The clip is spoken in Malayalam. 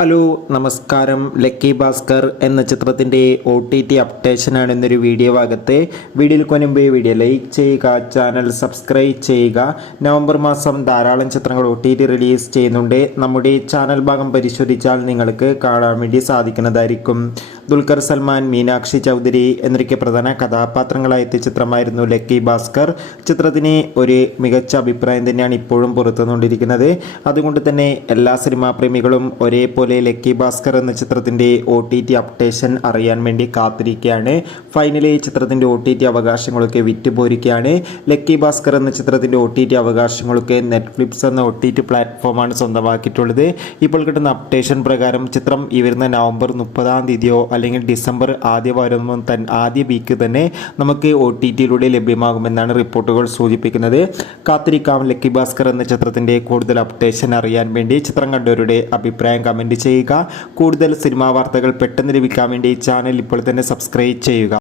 ഹലോ നമസ്കാരം. ലക്കി ഭാസ്കർ എന്ന ചിത്രത്തിൻ്റെ OTT അപ്ഡേഷനാണ് ഇന്നൊരു വീഡിയോ ഭാഗത്ത്. വീഡിയോയിൽ കൊനുമ്പ് വീഡിയോ ലൈക്ക് ചെയ്യുക, ചാനൽ സബ്സ്ക്രൈബ് ചെയ്യുക. നവംബർ മാസം ധാരാളം ചിത്രങ്ങൾ OTT റിലീസ് ചെയ്യുന്നുണ്ട്. നമ്മുടെ ചാനൽ ഭാഗം പരിശോധിച്ചാൽ നിങ്ങൾക്ക് കാണാൻ വേണ്ടി സാധിക്കുന്നതായിരിക്കും. ദുൽഖർ സൽമാൻ, മീനാക്ഷി ചൗധരി എന്നൊക്കെ പ്രധാന കഥാപാത്രങ്ങളായ എത്തിയ ചിത്രമായിരുന്നു ലക്കി ഭാസ്കർ. ചിത്രത്തിന് ഒരു മികച്ച അഭിപ്രായം തന്നെയാണ് ഇപ്പോഴും പുറത്തുകൊണ്ടിരിക്കുന്നത്. അതുകൊണ്ട് തന്നെ എല്ലാ സിനിമാ പ്രേമികളും ഒരേപോലെ ലക്കി ഭാസ്കർ എന്ന ചിത്രത്തിൻ്റെ OTT അപ്ഡേഷൻ അറിയാൻ വേണ്ടി കാത്തിരിക്കുകയാണ്. ഫൈനലി ചിത്രത്തിൻ്റെ OTT അവകാശങ്ങളൊക്കെ വിറ്റുപോയിരിക്കുകയാണ്. ലക്കി ഭാസ്കർ എന്ന ചിത്രത്തിൻ്റെ OTT അവകാശങ്ങളൊക്കെ നെറ്റ്ഫ്ലിക്സ് എന്ന OTT പ്ലാറ്റ്ഫോമാണ് സ്വന്തമാക്കിയിട്ടുള്ളത്. ഇപ്പോൾ കിട്ടുന്ന അപ്ഡേഷൻ പ്രകാരം ചിത്രം ഈ വരുന്ന നവംബർ 30 അല്ലെങ്കിൽ ഡിസംബർ ആദ്യ വീക്ക് തന്നെ നമുക്ക് OTTയിലൂടെ ലഭ്യമാകുമെന്നാണ് റിപ്പോർട്ടുകൾ സൂചിപ്പിക്കുന്നത്. കാത്തിരിക്കാം ലക്കി ഭാസ്കർ എന്ന ചിത്രത്തിൻ്റെ കൂടുതൽ അപ്ഡേഷൻ അറിയാൻ വേണ്ടി. ചിത്രം കണ്ടവരുടെ അഭിപ്രായം കമൻറ്റ് ചെയ്യുക. കൂടുതൽ സിനിമാ വാർത്തകൾ പെട്ടെന്ന് ലഭിക്കാൻ വേണ്ടി ചാനൽ ഇപ്പോൾ തന്നെ സബ്സ്ക്രൈബ് ചെയ്യുക.